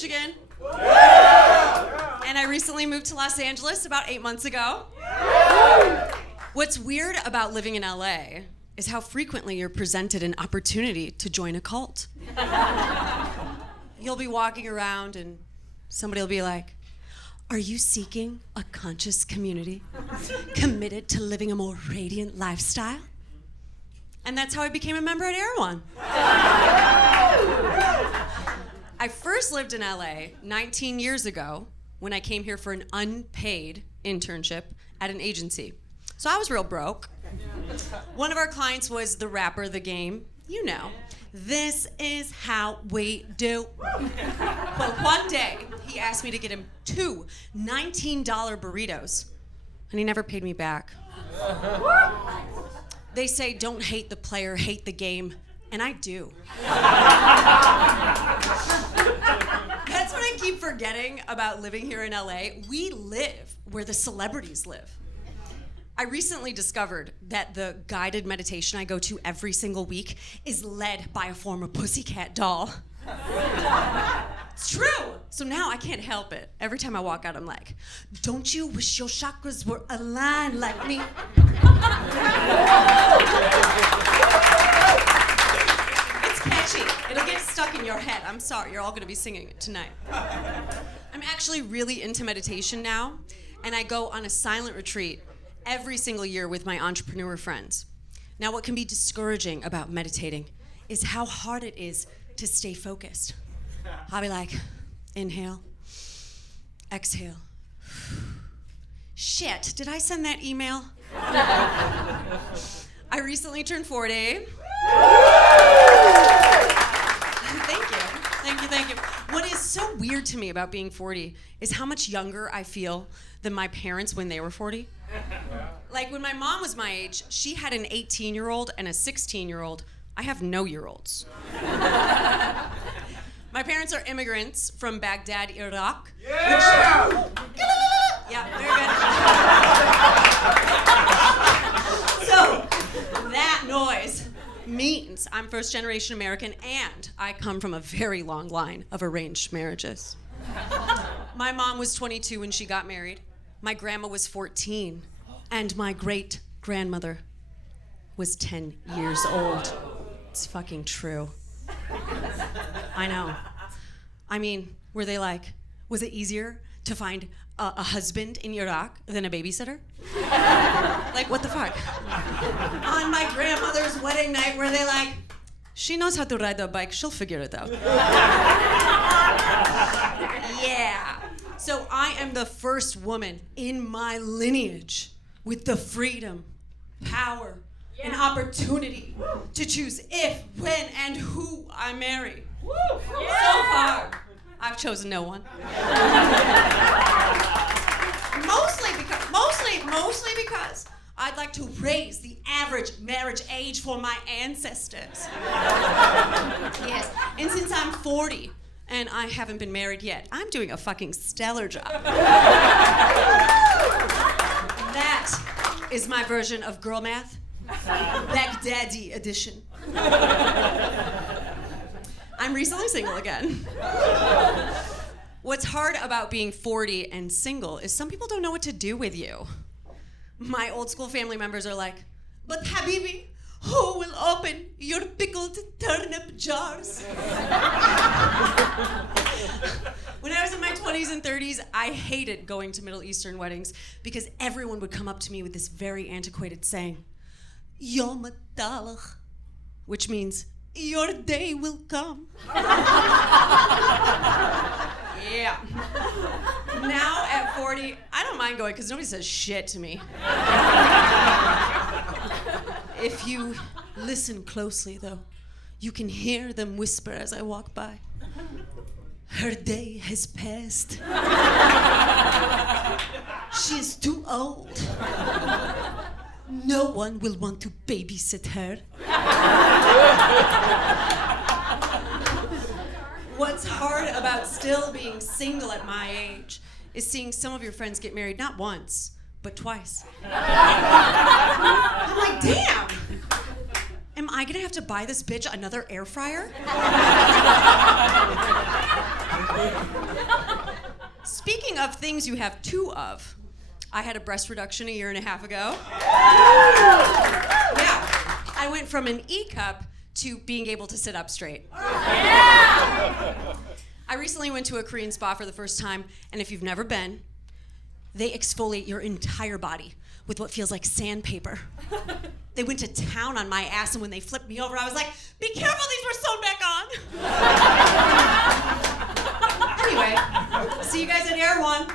Michigan. And I recently moved to Los Angeles about 8 months ago. What's weird about living in LA is how frequently you're presented an opportunity to join a cult. You'll be walking around and somebody will be like, "Are you seeking a conscious community committed to living a more radiant lifestyle?" And that's how I became a member at Erewhon. I first lived in LA 19 years ago when I came here for an unpaid internship at an agency. So I was real broke. One of our clients was the rapper The Game. You know, this is how we do. But one day, he asked me to get him 2 $19 burritos, and he never paid me back. They say, don't hate the player, hate the game, and I do. That's what I keep forgetting about living here in LA. We live where the celebrities live. I recently discovered that the guided meditation I go to every single week is led by a former Pussycat doll. It's true. So now I can't help it. Every time I walk out, I'm like, don't you wish your chakras were aligned like me? It's catchy. It'll get stuck in your head. I'm sorry, you're all gonna be singing it tonight. I'm actually really into meditation now, and I go on a silent retreat every single year with my entrepreneur friends. Now, what can be discouraging about meditating is how hard it is to stay focused. I'll be like, inhale, exhale. Shit, did I send that email? I recently turned 40. Thank you. What is so weird to me about being 40 is how much younger I feel than my parents when they were 40. Like when my mom was my age, she had an 18-year-old and a 16-year-old. I have no year-olds. My parents are immigrants from Baghdad, Iraq. Yeah! Yeah, very good. So, that noise means I'm first-generation American and I come from a very long line of arranged marriages. My mom was 22 when she got married. My grandma was 14. And my great-grandmother was 10 years old. It's fucking true. I know. I mean, were they like, was it easier to find a husband in Iraq than a babysitter? Like, what the fuck? On my grandmother's wedding night, were they like, she knows how to ride a bike, she'll figure it out. Yeah. So I am the first woman in my lineage with the freedom, power, and opportunity to choose if, when, and who I marry. So far, I've chosen no one. Mostly because I'd like to raise the average marriage age for my ancestors. Yes, and since I'm 40 and I haven't been married yet, I'm doing a fucking stellar job. That is my version of girl math. Baghdadi edition. I'm recently single again. What's hard about being 40 and single is some people don't know what to do with you. My old school family members are like, but Habibi, who will open your pickled turnip jars? When I was in my 20s and 30s, I hated going to Middle Eastern weddings because everyone would come up to me with this very antiquated saying, Yom Talach, which means your day will come. Yeah. Now at 40, I don't mind going because nobody says shit to me. If you listen closely, though, you can hear them whisper as I walk by. Her day has passed. She is too old. No one will want to babysit her. What's hard about still being single at my age is seeing some of your friends get married not once, but twice. I'm like, damn! Am I gonna have to buy this bitch another air fryer? Speaking of things you have two of, I had a breast reduction 1.5 years ago. Yeah, I went from an E cup to being able to sit up straight. I recently went to a Korean spa for the first time, and if you've never been, they exfoliate your entire body with what feels like sandpaper. They went to town on my ass, and when they flipped me over, I was like, be careful, these were sewn back on. Anyway, see you guys at Air One.